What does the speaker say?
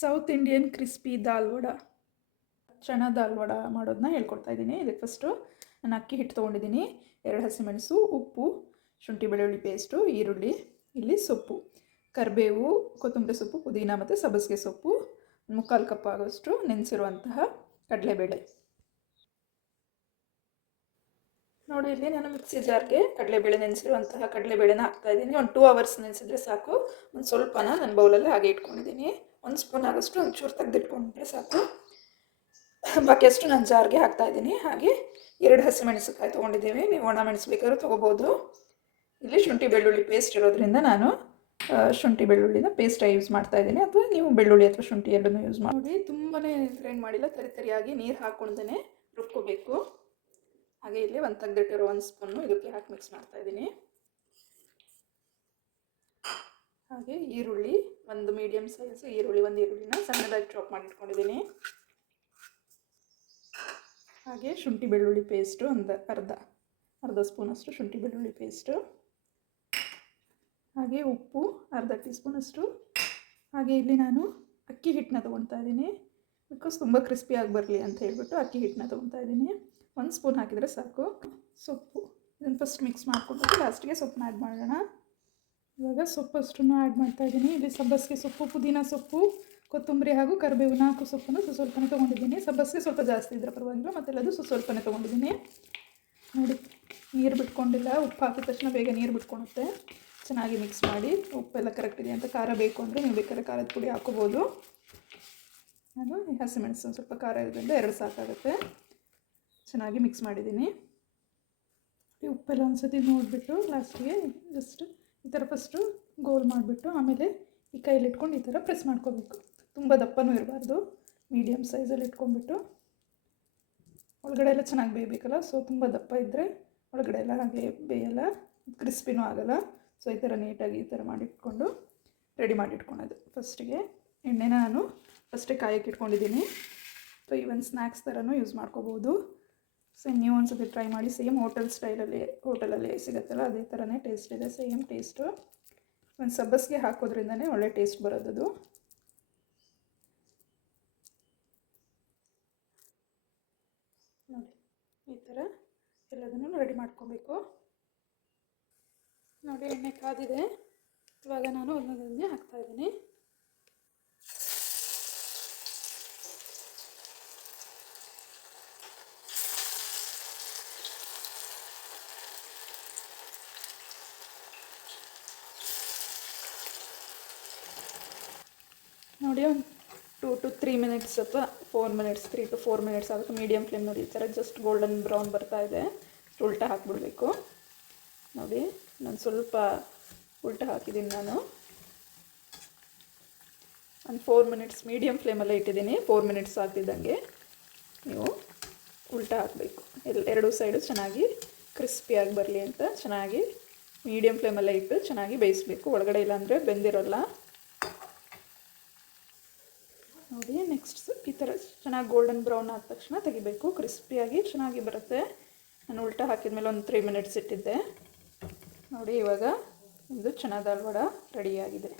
South Indian crispy ದಾಲ್ ವಡ, ಚನಾ ದಾಲ್ ವಡ ಮಾಡೋದನ್ನ ಹೇಳ್ಕೊಡ್ತಾ ಇದ್ದೀನಿ. ಇದಕ್ಕೆ ಫಸ್ಟು ನಾನು ಅಕ್ಕಿ ಹಿಟ್ಟು ತೊಗೊಂಡಿದ್ದೀನಿ, 2 ಹಸಿಮೆಣಸು, ಉಪ್ಪು, ಶುಂಠಿ ಬೆಳ್ಳುಳ್ಳಿ ಪೇಸ್ಟು, ಈರುಳ್ಳಿ, ಇಲ್ಲಿ ಸೊಪ್ಪು, ಕರಿಬೇವು, ಕೊತ್ತಂಬರಿ ಸೊಪ್ಪು, ಪುದೀನ ಮತ್ತು ಸಬ್ಬಸಿಗೆ ಸೊಪ್ಪು, 3/4 ಕಪ್ ಆಗೋಷ್ಟು ನೆನೆಸಿರುವಂತಹ ಕಡಲೆಬೇಳೆ. ನೋಡಿ, ಇಲ್ಲಿ ನಾನು ಮಿಕ್ಸಿ ಜಾರ್ಗೆ ಕಡಲೆಬೇಳೆ ನೆನೆಸಿರುವಂತಹ ಕಡಲೆಬೇಳೆನ ಹಾಕ್ತಾಯಿದ್ದೀನಿ. ಒಂದು 2 ಅವರ್ಸ್ ನೆನೆಸಿದ್ರೆ ಸಾಕು. ಒಂದು ಸ್ವಲ್ಪನ ನನ್ನ ಬೌಲಲ್ಲಿ ಹಾಗೆ ಇಟ್ಕೊಂಡಿದ್ದೀನಿ. 1 ಸ್ಪೂನ್ ಆಗೋಷ್ಟು ಒಂಚೂರು ತೆಗೆದಿಟ್ಕೊಂಡ್ರೆ ಸಾಕು. ಬಾಕಿಯಷ್ಟು ನಾನು ಜಾರ್ಗೆ ಹಾಕ್ತಾಯಿದ್ದೀನಿ. ಹಾಗೆ 2 ಹಸಿಮೆಣಸಿನಕಾಯಿ ತೊಗೊಂಡಿದ್ದೀವಿ, ನೀವು ಒಣ ಮೆಣಸು ಬೇಕಾದ್ರೂ ತೊಗೋಬೋದು. ಇಲ್ಲಿ ಶುಂಠಿ ಬೆಳ್ಳುಳ್ಳಿ ಪೇಸ್ಟ್ ಇರೋದ್ರಿಂದ ನಾನು ಶುಂಠಿ ಬೆಳ್ಳುಳ್ಳಿನ ಪೇಸ್ಟಾಗಿ ಯೂಸ್ ಮಾಡ್ತಾಯಿದ್ದೀನಿ, ಅಥವಾ ನೀವು ಬೆಳ್ಳುಳ್ಳಿ ಅಥವಾ ಶುಂಠಿ ಎಲ್ಲನೂ ಯೂಸ್ ಮಾಡಿ. ತುಂಬಾ ಗ್ರೈಂಡ್ ಮಾಡಿಲ್ಲ, ತರಿಯಾಗಿ ನೀರು ಹಾಕ್ಕೊಂಡೇ ರುಬ್ಕೋಬೇಕು. ಹಾಗೆ ಇಲ್ಲಿ ಒಂದು ತೆಗೆದಿಟ್ಟಿರೋ 1 ಸ್ಪೂನು ಇದಕ್ಕೆ ಹಾಕಿ ಮಿಕ್ಸ್ ಮಾಡ್ತಾಯಿದ್ದೀನಿ. ಹಾಗೆ ಈರುಳ್ಳಿ, ಒಂದು ಮೀಡಿಯಮ್ ಸೈಜ್ ಈರುಳ್ಳಿ, ಒಂದು ಈರುಳ್ಳಿನ ಸಣ್ಣದಾಗಿ ಚಾಪ್ ಮಾಡಿ ಇಟ್ಕೊಂಡಿದ್ದೀನಿ. ಹಾಗೆ ಶುಂಠಿ ಬೆಳ್ಳುಳ್ಳಿ ಪೇಸ್ಟು ಒಂದು ಅರ್ಧ ಸ್ಪೂನಷ್ಟು ಶುಂಠಿ ಬೆಳ್ಳುಳ್ಳಿ ಪೇಸ್ಟು. ಹಾಗೆ ಉಪ್ಪು ಅರ್ಧ ಟೀ ಸ್ಪೂನಷ್ಟು. ಹಾಗೆ ಇಲ್ಲಿ ನಾನು ಅಕ್ಕಿ ಹಿಟ್ಟನ್ನ ತೊಗೊಳ್ತಾ ಇದ್ದೀನಿ, ಬಿಕಾಸ್ ತುಂಬ ಕ್ರಿಸ್ಪಿಯಾಗಿ ಬರಲಿ ಅಂತ ಹೇಳ್ಬಿಟ್ಟು ಅಕ್ಕಿ ಹಿಟ್ಟನ್ನ ತೊಗೊಳ್ತಾ ಇದ್ದೀನಿ. 1 ಸ್ಪೂನ್ ಹಾಕಿದರೆ ಸಾಕು. ಸೊಪ್ಪು, ಇದನ್ನು ಫಸ್ಟ್ ಮಿಕ್ಸ್ ಮಾಡಿಕೊಂಡು ಲಾಸ್ಟಿಗೆ ಸೊಪ್ಪನ್ನ ಆ್ಯಡ್ ಮಾಡೋಣ. ಇವಾಗ ಸೊಪ್ಪಷ್ಟನ್ನು ಆ್ಯಡ್ ಮಾಡ್ತಾಯಿದ್ದೀನಿ. ಇಲ್ಲಿ ಸಬ್ಬಸಿಗೆ ಸೊಪ್ಪು, ಪುದೀನ ಸೊಪ್ಪು, ಕೊತ್ತಂಬರಿ ಹಾಗೂ ಕರಿಬೇವು 4 ಸೊಪ್ಪನ್ನು ಸ್ವಲ್ಪನೇ ತೊಗೊಂಡಿದ್ದೀನಿ. ಸಬ್ಬಸಿಗೆ ಸ್ವಲ್ಪ ಜಾಸ್ತಿ ಇದ್ದರೆ ಪರವಾಗಿಲ್ಲ, ಮತ್ತೆಲ್ಲದು ಸ್ವಲ್ಪನೇ ತೊಗೊಂಡಿದ್ದೀನಿ. ನೋಡಿ, ನೀರು ಬಿಟ್ಕೊಂಡಿಲ್ಲ. ಉಪ್ಪು ಹಾಕಿದ ತಕ್ಷಣ ಬೇಗ ನೀರು ಬಿಟ್ಕೊಳುತ್ತೆ. ಚೆನ್ನಾಗಿ ಮಿಕ್ಸ್ ಮಾಡಿ, ಉಪ್ಪೆಲ್ಲ ಕರೆಕ್ಟ್ ಇದೆ ಅಂತ. ಖಾರ ಬೇಕು ಅಂದರೆ ನೀವು ಬೇಕಾದ್ರೆ ಖಾರದ ಪುಡಿ ಹಾಕೋಬೋದು. ನಾನು ಹಸಿಮೆಣಸು ಸ್ವಲ್ಪ ಖಾರ ಇರೋದ್ರಿಂದ 2 ಸಾಕಾಗುತ್ತೆ. ಚೆನ್ನಾಗಿ ಮಿಕ್ಸ್ ಮಾಡಿದ್ದೀನಿ. ಈ ಉಪ್ಪೆಲ್ಲ ಒಂದು ಸತಿ ನೋಡಿಬಿಟ್ಟು ಲಾಸ್ಟಿಗೆ ಜಸ್ಟ್ ಈ ಥರ ಫಸ್ಟು ಗೋಲ್ ಮಾಡಿಬಿಟ್ಟು ಆಮೇಲೆ ಈ ಕೈಯಲ್ಲಿ ಇಟ್ಕೊಂಡು ಈ ಥರ ಪ್ರೆಸ್ ಮಾಡ್ಕೋಬೇಕು. ತುಂಬ ದಪ್ಪನೂ ಇರಬಾರ್ದು, ಮೀಡಿಯಮ್ ಸೈಜಲ್ಲಿ ಇಟ್ಕೊಂಡ್ಬಿಟ್ಟು. ಒಳಗಡೆ ಎಲ್ಲ ಚೆನ್ನಾಗಿ ಬೇಯಬೇಕಲ್ಲ, ಸೊ ತುಂಬ ದಪ್ಪ ಇದ್ದರೆ ಒಳಗಡೆ ಎಲ್ಲ ಹಾಗೆ ಬೇಯಲ್ಲ, ಕ್ರಿಸ್ಪಿನೂ ಆಗೋಲ್ಲ. ಸೊ ಈ ಥರ ನೀಟಾಗಿ ಈ ಥರ ಮಾಡಿಟ್ಕೊಂಡು ರೆಡಿ ಮಾಡಿಟ್ಕೊಳೋದು. ಫಸ್ಟಿಗೆ ಎಣ್ಣೆನ ನಾನು ಫಸ್ಟೇ ಕಾಯಕ್ಕೆ ಇಟ್ಕೊಂಡಿದ್ದೀನಿ. ಸೊ ಈವನ್ ಸ್ನ್ಯಾಕ್ಸ್ ಥರನೂ ಯೂಸ್ ಮಾಡ್ಕೋಬೋದು. ಸೊ ನೀವು ಒಂದ್ಸತಿ ಟ್ರೈ ಮಾಡಿ. ಸೇಮ್ ಹೋಟೆಲಲ್ಲಿ ಸಿಗುತ್ತಲ್ಲ ಅದೇ ಥರನೇ ಟೇಸ್ಟ್ ಇದೆ, ಸೇಮ್ ಟೇಸ್ಟು. ಒಂದು ಸಬ್ಬಸಿಗೆ ಹಾಕೋದ್ರಿಂದನೇ ಒಳ್ಳೆ ಟೇಸ್ಟ್ ಬರೋದು. ನೋಡಿ, ಈ ಥರ ಎಲ್ಲದನ್ನು ರೆಡಿ ಮಾಡ್ಕೋಬೇಕು. ನೋಡಿ, ಎಣ್ಣೆ ಕಾದಿದೆ. ಇವಾಗ ನಾನು ಒಂದೊಂದನ್ನೇ ಹಾಕ್ತಾಯಿದ್ದೀನಿ. ನೋಡಿ, ಒಂದು 2 to 3 ಮಿನಿಟ್ಸ್ ಅಥವಾ 4 ಮಿನಿಟ್ಸ್, 3 to 4 ಮಿನಿಟ್ಸ್ ಆಗುತ್ತೆ. ಮೀಡಿಯಮ್ ಫ್ಲೇಮ್ ನೋಡಿ, ಈ ಥರ ಜಸ್ಟ್ ಗೋಲ್ಡನ್ ಬ್ರೌನ್ ಬರ್ತಾ ಇದೆ. ಉಲ್ಟಾ ಹಾಕ್ಬಿಡ್ಬೇಕು. ನೋಡಿ, ನಾನು ಸ್ವಲ್ಪ ಉಲ್ಟಾ ಹಾಕಿದ್ದೀನಿ. ನಾನು ಒಂದು 4 ಮಿನಿಟ್ಸ್ ಮೀಡಿಯಮ್ ಫ್ಲೇಮಲ್ಲೇ ಇಟ್ಟಿದ್ದೀನಿ. 4 ಮಿನಿಟ್ಸ್ ಆಗ್ತಿದ್ದಂಗೆ ನೀವು ಉಲ್ಟಾ ಹಾಕಬೇಕು. ಎರಡೂ ಸೈಡು ಚೆನ್ನಾಗಿ ಕ್ರಿಸ್ಪಿಯಾಗಿ ಬರಲಿ ಅಂತ ಚೆನ್ನಾಗಿ ಮೀಡಿಯಮ್ ಫ್ಲೇಮಲ್ಲೇ ಇಟ್ಟು ಚೆನ್ನಾಗಿ ಬೇಯಿಸಬೇಕು. ಒಳಗಡೆ ಇಲ್ಲಾಂದರೆ ಬೆಂದಿರೋಲ್ಲ. ನೋಡಿ, ನೆಕ್ಸ್ಟ್ ಈ ಥರ ಚೆನ್ನಾಗಿ ಗೋಲ್ಡನ್ ಬ್ರೌನ್ ಆದ ತಕ್ಷಣ ತೆಗಿಬೇಕು. ಕ್ರಿಸ್ಪಿಯಾಗಿ ಚೆನ್ನಾಗಿ ಬರುತ್ತೆ. ನಾನು ಉಲ್ಟಾ ಹಾಕಿದ್ಮೇಲೆ ಒಂದು 3 ಮಿನಿಟ್ಸ್ ಇಟ್ಟಿದ್ದೆ. ನೋಡಿ, ಇವಾಗ ಇದು ಚನಾ ದಾಲ್ ವಡ ರೆಡಿಯಾಗಿದೆ.